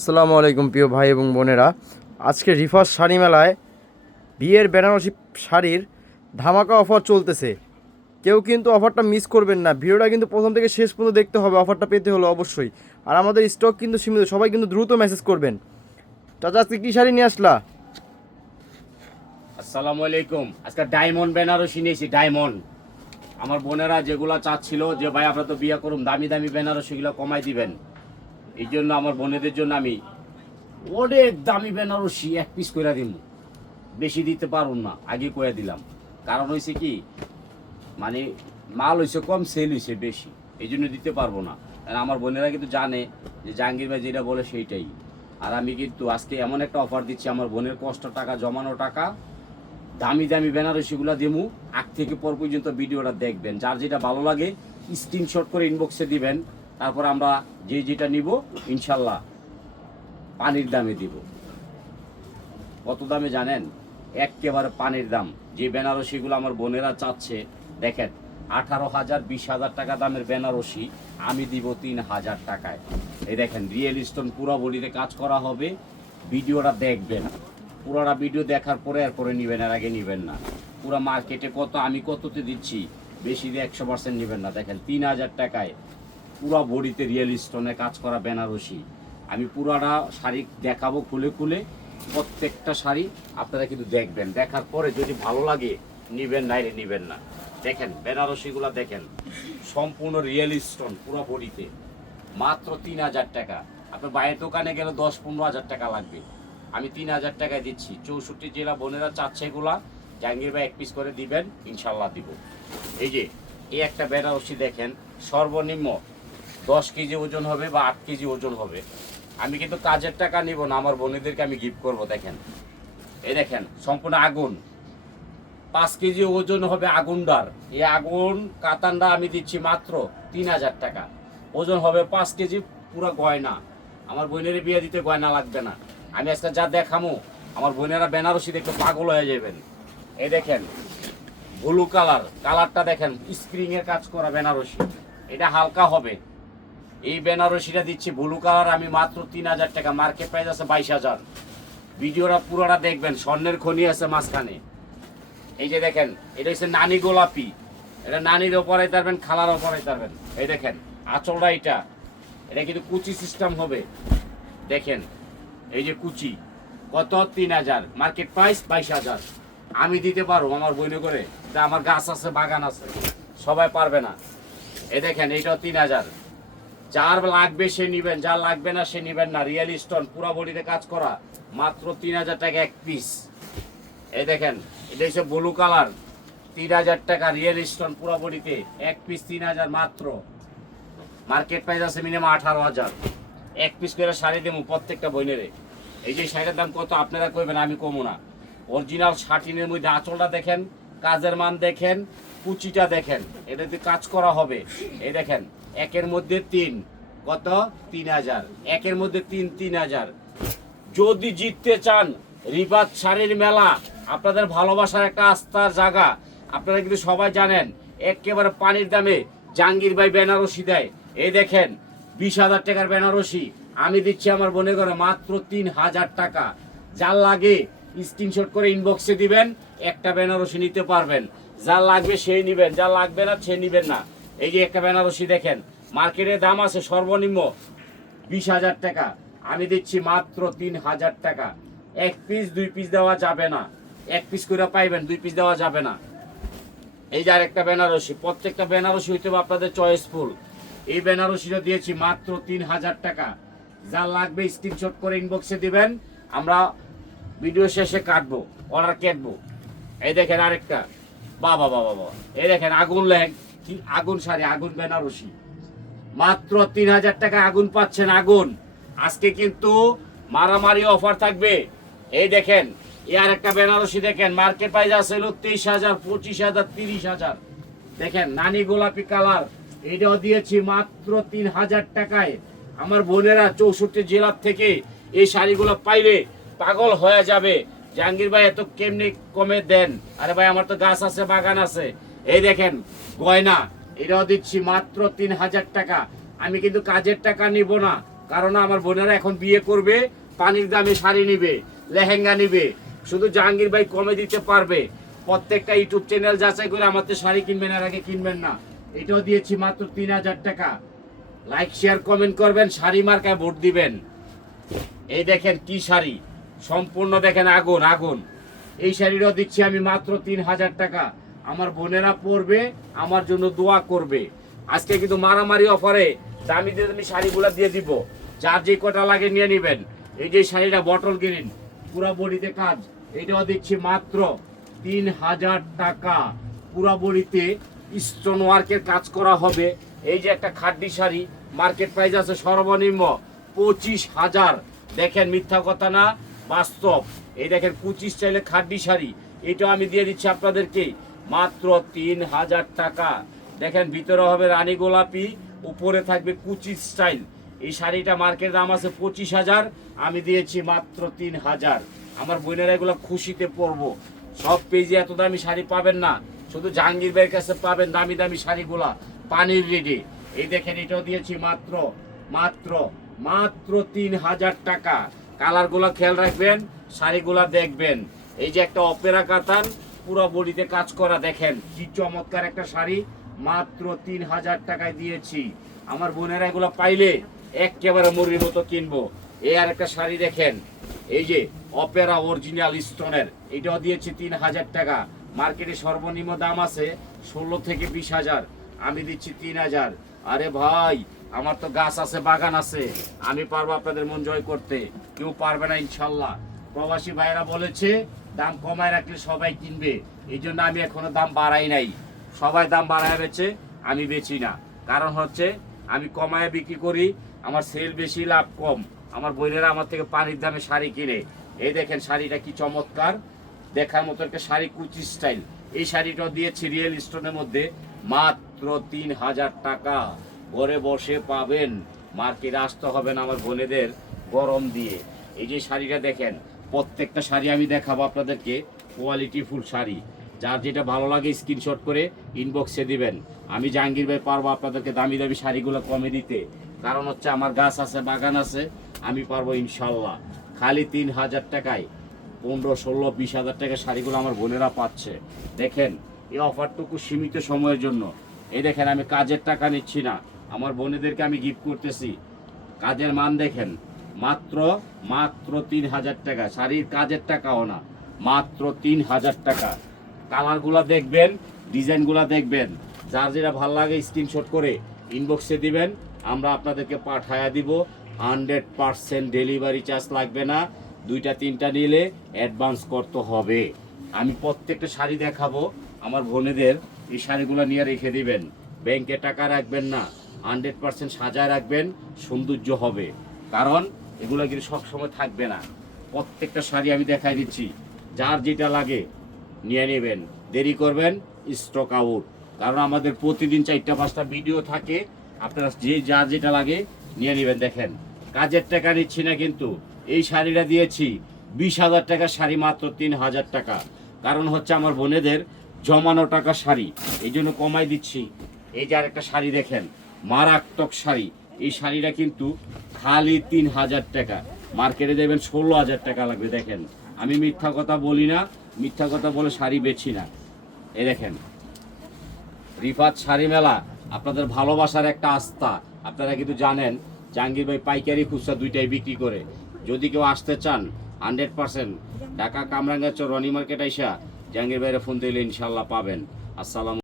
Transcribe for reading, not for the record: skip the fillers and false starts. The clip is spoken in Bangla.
আসসালামু আলাইকুম প্রিয় ভাই এবং বোনেরা। আজকে রিফাস শাড়ি মেলায় বিয়ের বেনারসি শাড়ির ধামাকা অফার চলতেছে। কেউ কিন্তু অফারটা মিস করবেন না। ভিডিওটা কিন্তু প্রথম থেকে শেষ পর্যন্ত দেখতে হবে অফারটা পেতে হলে অবশ্যই। আর আমাদের স্টক কিন্তু সীমিত, সবাই কিন্তু দ্রুত মেসেজ করবেন। চাচা আজকে কী শাড়ি নিয়ে আসলা? আসসালামু আলাইকুম। আজকে ডায়মন্ড বেনারসি নিয়েছি। ডায়মন্ড আমার বোনেরা যেগুলো চাচ্ছিল যে ভাই আপনারা তো বিয়ে করুন, দামি দামি বেনারসিগুলো কমাই দিবেন, এই জন্য আমার বোনেদের জন্য আমি অনেক দামি বেনারসি এক পিস করে দিব। বেশি দিতে পারুন না, আগে করে দিলাম। কারণ হয়েছে কি, মানে মাল হয়েছে কম, সেল হয়েছে বেশি, এই জন্য দিতে পারবো না। আর আমার বোনেরা কিন্তু জানে যে জাহাঙ্গীর ভাই যেটা বলে সেইটাই। আর আমি কিন্তু আজকে এমন একটা অফার দিচ্ছি, আমার বোনের কষ্ট টাকা, জমানো টাকা, দামি দামি বেনারসিগুলো দেবো। আগ থেকে পর পর্যন্ত ভিডিওটা দেখবেন, যার যেটা ভালো লাগে স্ক্রিনশট করে ইনবক্সে দিবেন। তারপর আমরা যেটা নিব ইনশাল্লাহ পানির দামে দিব। কত দামে জানেন? একেবারে পানির দাম। যে বেনারসিগুলো আমার বোনেরা চাচ্ছে, দেখেন 18,000 20,000 টাকা দামের বেনারসি আমি দিব 3,000 টাকায়। এই দেখেন রিয়েল স্টোন পুরো বডিতে কাজ করা হবে। ভিডিওটা দেখবেন, পুরোটা ভিডিও দেখার পরে এরপরে নেবেন, এর আগে নেবেন না। পুরো মার্কেটে কত, আমি কততে দিচ্ছি, বেশি দিয়ে 100% নেবেন না। দেখেন 3,000 টাকায় পুরো বডিতে রিয়েল স্টোনে কাজ করা বেনারসি। আমি পুরাটা শাড়ি দেখাবো খুলে খুলে, প্রত্যেকটা শাড়ি আপনারা কিন্তু দেখবেন। দেখার পরে যদি ভালো লাগে নিবেন, নাইলে নিবেন না। দেখেন বেনারসিগুলো দেখেন, সম্পূর্ণ রিয়েল স্টোন পুরো বডিতে, মাত্র 3,000 টাকা। আপনার বাইরের দোকানে গেলে 10-15,000 টাকা লাগবে, আমি 3,000 টাকায় দিচ্ছি। 64 জেলা বোনেরা চাচ্ছে এগুলা, জাহাঙ্গীর ভাই এক পিস করে দিবেন, ইনশাল্লাহ দিব। এই যে এই একটা বেনারসি দেখেন, সর্বনিম্ন 10 কেজি ওজন হবে বা 8 কেজি ওজন হবে। আমি কিন্তু কাজের টাকা নিব না, আমার বোনেদেরকে আমি গিফট করব। দেখেন এই দেখেন সম্পূর্ণ আগুন, 5 কেজি ওজন হবে আগুনদার। এই আগুন কাতানটা আমি দিচ্ছি মাত্র 3,000 টাকা। ওজন হবে 5 কেজি, পুরো গয়না। আমার বোনের বিয়ে দিতে গয়না লাগবে না। আমি আজকে যা দেখামো, আমার বোনেরা বেনারসি দেখতে পাগল হয়ে যাবেন। এই দেখেন ব্লু কালার, কালারটা দেখেন স্প্রিং এর কাজ করা বেনারসি, এটা হালকা হবে। এই বেনারসিটা দিচ্ছি ব্লু কালার আমি মাত্র 3,000 টাকা। মার্কেট প্রাইস আছে 22,000। ভিডিওটা পুরোটা দেখবেন, স্বর্ণের খনি আছে মাঝখানে। এই যে দেখেন এটা হচ্ছে নানি গোলাপি, এটা নানির ওপরে পারবেন, খালার ওপরে পারবেন। এই দেখেন আঁচলটা, এটা কিন্তু কুচি সিস্টেম হবে। দেখেন এই যে কুচি, কত 3,000, মার্কেট প্রাইস 22,000। আমি দিতে পারবো আমার বইনে করে, আমার গাছ আছে, বাগান আছে, সবাই পারবে না। এই দেখেন এইটাও 3,000। যার লাগবে সে নিবেন, যার লাগবে না সে নিবেন না। রিয়েল স্টোন পুরো বডিতে কাজ করা, মাত্র 3,000 টাকা এক পিস। এই দেখেন এটা হচ্ছে ব্লু কালার, 3,000 টাকা রিয়েল স্টোন পুরো বডিতে এক পিস 3,000 মাত্র। মার্কেট প্রাইস আছে মিনিমাম 18,000। এক পিস করে শাড়ি দেবো প্রত্যেকটা বইনেরে। এই যে শাড়ির দাম কত আপনারা কইবেন, আমি কমো না। অরিজিনাল শার্টিনের মধ্যে আঁচলটা দেখেন, কাজের মান দেখেন, কুচিটা দেখেন, এটাতে কাজ করা হবে। এই দেখেন একের মধ্যে 3, কত 3,000, একের মধ্যে 3,000। যদি জিততে চান, রিবাত শাড়ির মেলা আপনাদের ভালোবাসার একটা আস্থার জায়গা। আপনারা কিন্তু সবাই জানেন একেবারে পানির দামে জাহাঙ্গীর ভাই বেনারসি দেয়। এই দেখেন 20,000 টাকার বেনারসি আমি দিচ্ছি আমার বোনের ঘরে মাত্র 3,000 টাকা। যার লাগে স্ক্রিনশট করে ইনবক্সে দিবেন, একটা বেনারসি নিতে পারবেন। যার লাগবে সেই নিবেন, যার লাগবে না সে নিবেন না। এই যে একটা বেনারসি দেখেন, মার্কেটের দাম আছে সর্বনিম্ন 20,000 টাকা, আমি দিচ্ছি মাত্র 3,000 টাকা। এক পিস 2 পিস দেওয়া যাবে না, এক পিস করে পাইবেন, 2 পিস দেওয়া যাবে না। এই যে আরেকটা বেনারসি, প্রত্যেকটা বেনারসি হইতে হবে আপনাদের চয়েসফুল। এই বেনারসিটা দিয়েছি মাত্র 3,000 টাকা। যা লাগবে স্ক্রিনশট করে ইনবক্সে দিবেন, আমরা ভিডিও শেষে কাটবো, অর্ডার কাটবো। এই দেখেন আরেকটা, বাবা বাবা বাবা, এই দেখেন আগুন লেহেং, কি আগুন শাড়ি, আগুন বেনারসি, মাত্র 3,000 টাকা আগুন পাচ্ছেন। আগুন আজকে কিন্তু মারামারি অফার থাকবে। এই দেখেন এই আর একটা বেনারসি দেখেন, মার্কেট প্রাইস আছে 23,000, 25,000, 30,000। দেখেন নানি গোলাপি কালার, এটাও দিয়েছি মাত্র 3,000 টাকায়। আমার বোনেরা 64 জেলার থেকে এই শাড়িগুলো পাইলে পাগল হয়ে যাবে। জাহাঙ্গীর ভাই এত কেমনি কমে দেন? আরে ভাই আমার তো গাছ আছে, বাগান আছে। এই দেখেন গয়না, এটাও দিচ্ছি মাত্র 3,000 টাকা। আমি কিন্তু কাজের টাকা নিব না, কারণ আমার বোনেরা এখন বিয়ে করবে, পানির দামে শাড়ি নিবে, লেহেঙ্গা নিবে, শুধু জাহাঙ্গীর ভাই কমে দিতে পারবে। প্রত্যেকটা ইউটিউব চ্যানেল যাচাই করে আমার তো শাড়ি কিনবেন, আর আগে কিনবেন না। এটাও দিয়েছি মাত্র 3000 টাকা। লাইক শেয়ার কমেন্ট করবেন, শাড়ি মার্কায় ভোট দিবেন। এই দেখেন কি শাড়ি, সম্পূর্ণ দেখেন আগুন আগুন। এই শাড়িটাও দিচ্ছি আমি মাত্র 3000 টাকা। আমার বোনেরা পরবে, আমার জন্য দোয়া করবে। আজকে কিন্তু মারামারি অফারে দামি দামি শাড়িগুলো দিয়ে দিব, যার যে কটা লাগে নিয়ে নেবেন। এই যে শাড়িটা বটল গ্রিন, পুরা বডিতে কাজ, এটাও দিচ্ছি মাত্র 3000 টাকা। পুরা বডিতে স্টোন ওয়ার্কের কাজ করা হবে। এই যে একটা খাড্ডি শাড়ি, মার্কেট প্রাইস আছে সর্বনিম্ন 25,000। দেখেন মিথ্যা কথা না, বাস্তব। এই দেখেন 25 চাইলে খাড্ডি শাড়ি, এটাও আমি দিয়ে দিচ্ছি আপনাদেরকে মাত্র 3000 টাকা। দেখেন ভিতরে হবে রানী গোলাপি, উপরে থাকবে কুচি স্টাইল। এই শাড়িটা মার্কেট দাম আছে 25,000, আমি দিয়েছি মাত্র 3000। আমার বোনেরা এগুলো খুশিতে পরবো। সব পেজে এত দামি শাড়ি পাবেন না, শুধু জাহাঙ্গীর ভাইয়ের কাছে পাবেন দামি দামি শাড়িগুলা পানির রেডি। এই দেখেন এটাও দিয়েছি মাত্র মাত্র মাত্র 3000 টাকা। কালারগুলো খেয়াল রাখবেন, শাড়িগুলা দেখবেন। এই যে একটা অপেরা কাতান, পুরো বডিতে কাজ করা, দেখেন কি চমৎকার একটা শাড়ি, মাত্র 3000 টাকায় দিয়েছি। আমার বোনেরা এগুলো পাইলে একেবারে মুরগির মতো কিনবো। এই আর একটা শাড়ি দেখেন, এই যে অপেরা অরিজিনাল স্টোনের, এটাও দিয়েছি 3000 টাকা। মার্কেটে সর্বনিম্ন দাম আছে 16 থেকে 20,000, আমি দিচ্ছি 3000। আরে ভাই, আমার তো গাছ আছে, বাগান আছে, আমি পারবো আপনাদের মন জয় করতে, কেউ পারবে না ইনশাল্লাহ। প্রবাসী ভাইরা বলেছে দাম কমায় রাখলে সবাই কিনবে, এই জন্য আমি এখনো দাম বাড়াই নাই। সবাই দাম বাড়ায় বেচে, আমি বেচি না। কারণ হচ্ছে আমি কমায় বিক্রি করি, আমার সেল বেশি, লাভ কম। আমার বোনেরা আমার থেকে পানির দামে শাড়ি কিনে। এই দেখেন শাড়িটা কি চমৎকার, দেখার মতো একটা শাড়ি, কুচি স্টাইল। এই শাড়িটাও দিয়েছি রিয়েল স্টোনের মধ্যে মাত্র 3000 টাকা। ঘরে বসে পাবেন, মার্কেটে আসতে হবে না আমার বোনেদের গরম দিয়ে। এই যে শাড়িটা দেখেন, প্রত্যেকটা শাড়ি আমি দেখাবো আপনাদেরকে, কোয়ালিটি ফুল শাড়ি। যার যেটা ভালো লাগে স্ক্রিনশট করে ইনবক্সে দিবেন। আমি জাহাঙ্গীর ভাই পারবো আপনাদেরকে দামি দামি শাড়িগুলো কমে দিতে, কারণ হচ্ছে আমার গাছ আছে, বাগান আছে, আমি পারবো ইনশাল্লাহ। খালি 3000 টাকায় 15, 16, 20,000 টাকার শাড়িগুলো আমার বোনেরা পাচ্ছে। দেখেন এই অফারটুকু সীমিত সময়ের জন্য। এই দেখেন আমি কাজের টাকা নিচ্ছি না, আমার বোনেদেরকে আমি গিফট করতেছি। কাজের মান দেখেন, মাত্র মাত্র 3000 টাকা। শাড়ির কাজের টাকাও না, মাত্র 3000 টাকা। কালারগুলা দেখবেন, ডিজাইনগুলা দেখবেন, যার যেটা ভালো লাগে স্ক্রিনশট করে ইনবক্সে দিবেন, আমরা আপনাদেরকে পাঠায়া দিব। 100% ডেলিভারি চার্জ লাগবে না, 2টা 3টা নিলে অ্যাডভান্স করতে হবে। আমি প্রত্যেকটা শাড়ি দেখাবো, আমার বোনেদের এই শাড়িগুলো নিয়ে রেখে দিবেন, ব্যাংকে টাকা রাখবেন না, 100% সাজায় রাখবেন, সৌন্দর্য হবে। কারণ এগুলো কিন্তু সবসময় থাকবে না। প্রত্যেকটা শাড়ি আমি দেখাই দিচ্ছি, যার যেটা লাগে নিয়ে নেবেন, দেরি করবেন স্টক আউট। কারণ আমাদের প্রতিদিন 4টা 5টা ভিডিও থাকে, আপনারা যে যার যেটা লাগে নিয়ে নেবেন। দেখেন কাজের টাকা নিচ্ছি না, কিন্তু এই শাড়িটা দিয়েছি 20,000 টাকার শাড়ি মাত্র 3000 টাকা। কারণ হচ্ছে আমার বোনেদের জমানো টাকা শাড়ি, এই জন্য কমাই দিচ্ছি। এই যে আরেকটা শাড়ি দেখেন, মারাত্মক শাড়ি। এই শাড়িটা কিন্তু খালি 3000 টাকা, মার্কেটে দেবেন 16,000 টাকা লাগবে। দেখেন আমি মিথ্যা কথা বলি না, মিথ্যা কথা বলে শাড়ি বেচি না। এই দেখেন রিফাত শাড়ি মেলা আপনাদের ভালোবাসার একটা আস্থা। আপনারা কিন্তু জানেন জাহাঙ্গীর ভাই পাইকারি খুচরা 2টাই বিক্রি করে। যদি কেউ আসতে চান 100% ঢাকা কামরাঙ্গা চর রনি মার্কেট আইসা জাহাঙ্গীর ভাইয়ের ফোন দিলে ইনশাল্লাহ পাবেন। আসসালাম।